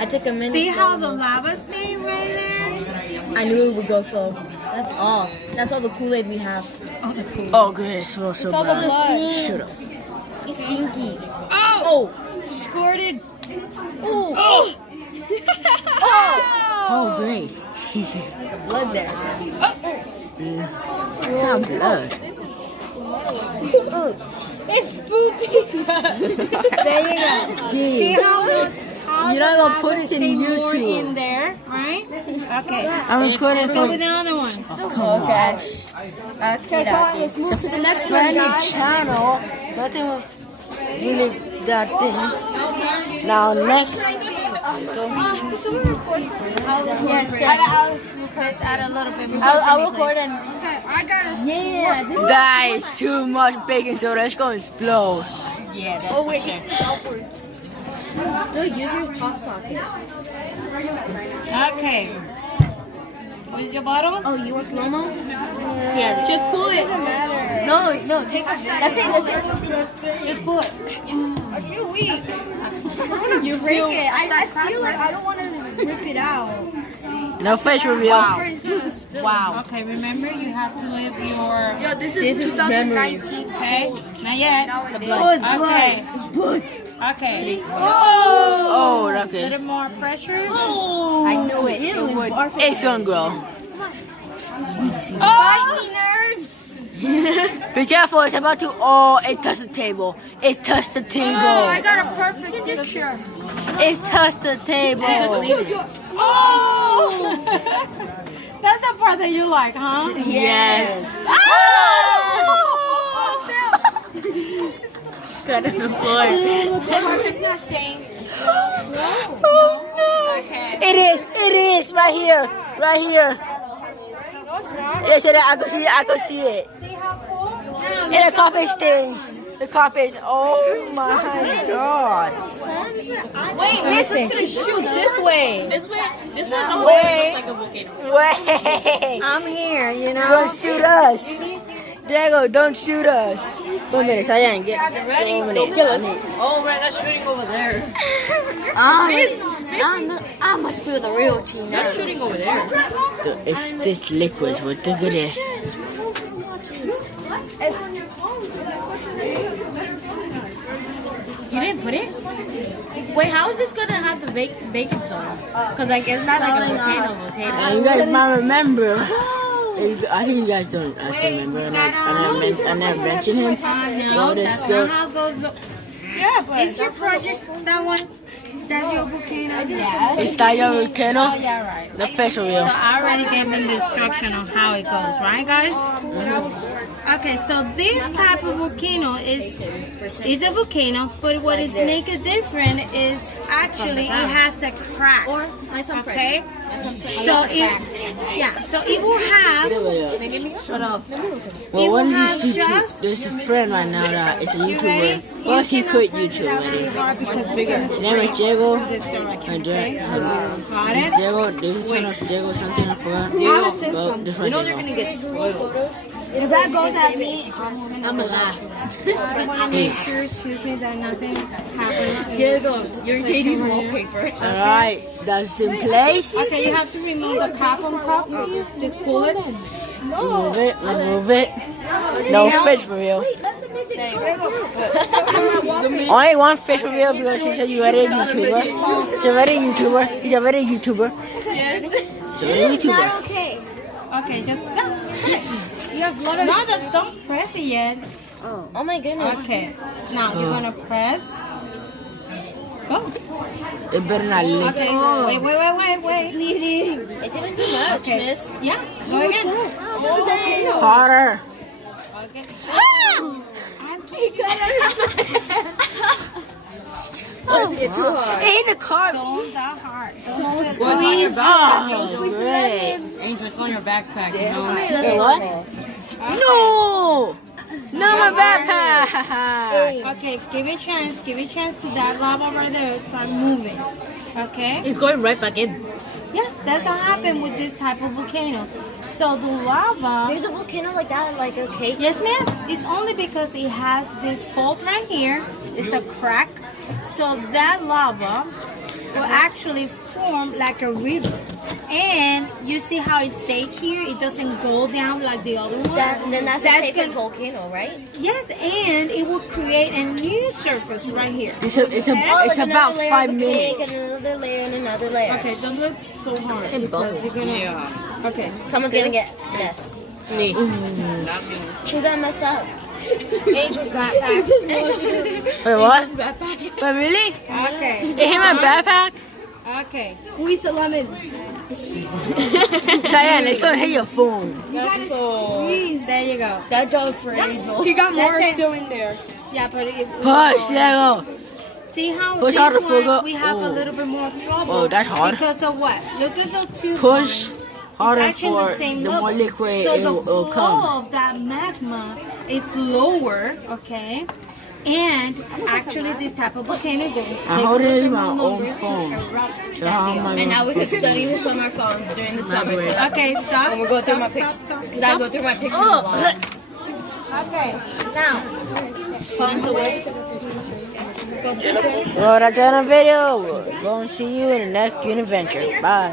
I took a minute. See how the lava stayed right there? I knew it would go slow. That's all. That's all the Kool-Aid we have. Oh, good. It smells so all the bad. blood. Shut up. It's stinky. Oh! Squirted. Oh! Oh, great. Jesus. Blood there. Not blood. It's spooky. There you go. See how You're not gonna put it in YouTube. in there, right? Okay. I'm gonna put it Go with the other one. Come on. Okay, Come on, let's move to the next one, Friendly guys. channel. Nothing was really that thing. Now next. Let's add a little bit more. I'll record and Okay, I got a yeah. This That is too much baking soda. It's gonna explode. Yeah, that's Oh wait, it's awkward. Dude, use your pop socket. Okay. Where's your bottle? Oh, you want slow-mo? Yeah, Just pull it. doesn't matter. No, take it. That's it. Just pull it. I feel weak. I want to break it. I feel like I don't want to rip it out. No fish reveal. Wow. Okay, remember you have to leave your... Yo, this This is is 2019. Okay, not yet. Blood. Okay. Blood. Okay. Oh, A okay. little more pressure. I knew it. It would. It's gonna grow. Bite me, nerds. Be careful, it's about to. Oh, it touched the table. It touched the Oh, I table. got a perfect picture. It touched the table. Oh! That's the part that you like, huh? Yes. Got it on the floor. It's not stained. Oh no! It is right here, right here. No, it's not. Yes, I can see it. I can see it. See how cool? And the carpet stain. The carpet. Oh my God! Wait, this is gonna shoot this way. This way. This way. Wait. Like a volcano. Wait! I'm here, you You're know. gonna shoot us. Diego, don't shoot us. 1 minute, so I didn't get. Ready? 1 minute. Oh man, that's shooting over there. I must feel the real team. That's shooting over there. It's this liquid, but look at this. You didn't put it? Wait, how is this gonna have the bacon soda? Cause like it's not like a volcano. And you guys might remember. I think you guys don't actually remember. I never mentioned him. No, there's that's still. not how it goes. Yeah, but it's your project. That one. That's your volcano. Yeah. It's that your volcano. Oh, yeah, right. The fish So reveal. I already gave them the instruction on how it goes, right, guys? Okay, so this type of volcano is a volcano, but what is make it different is actually it has a crack. Okay, so it will have. Shut up. Well, one of have these YouTube, just- there's a friend right now that is a YouTuber. Well, he quit YouTube already. His name is Diego. Got It's it? Diego. This channel is Diego something. I forgot. Well, This one they're Diego. gonna get spoiled. If that goes at me, I'm gonna laugh. I want to make sure, excuse me, that nothing happens. Diego, you're JD's wallpaper. All right, that's in place. Okay, you have to remove the cap on top. Just pull it. Remove it. Remove it. No fish for real. Only one fish for real because she's already a YouTuber. She's already a YouTuber. He's already a YouTuber. She's already a YouTuber. okay. Okay, just go. You have blood on No, don't press it yet. Oh my goodness. Okay, now you're gonna press. Go. It better not leak. Okay, wait. bleeding. It didn't do much, Okay. miss. Yeah, go again. Harder. Okay. It hit the car. Don't that hard. What's on your back? Oh, great. Angel, it's on your backpack. You know? Wait, what? No! Not my backpack. Okay, give it a chance. Give it a chance to that lava right there. Start moving. Okay? It's going right back in. Yeah, that's what happened with this type of volcano. So the lava. There's a volcano like that, like a cake. Yes, ma'am. It's only because it has this fault right here. It's a crack. So that lava will actually form like a river. And you see how it stayed here? It doesn't go down like the other one. Then that's the safest gonna- volcano, right? Yes, and it will create a new surface right here. It's about 5 minutes. Another layer and another layer. Okay, don't look so hard because you're gonna. Okay. Someone's gonna get messed. Me. Who got messed up? Angel's backpack. Wait, what? Wait, really? Okay. It hit my backpack? Okay. Squeeze the lemons. Cheyenne, it's gonna hit your phone. You gotta squeeze. There you go. That dog's for Angel. He got more That's it. still in there. Yeah, but it. Push, there you go. See how Push this harder, one, Fuga. we have a Oh. little bit more trouble. Oh, that's hard. Because of what? Look at the two. Push lines. harder It's actually for the same the level. more liquid so it the will flow come. of that magma is lower, okay? And actually, this type of volcano goes. I hold it in my own phone. So how am I And now gonna we can study this on our phones during the summer. So Okay, stop. when we go through my stop, pictures, stop, because I go through my pictures a lot. Okay, now. Phones away. Well, that's the end of the video. We're going to see you in the next adventure. Bye.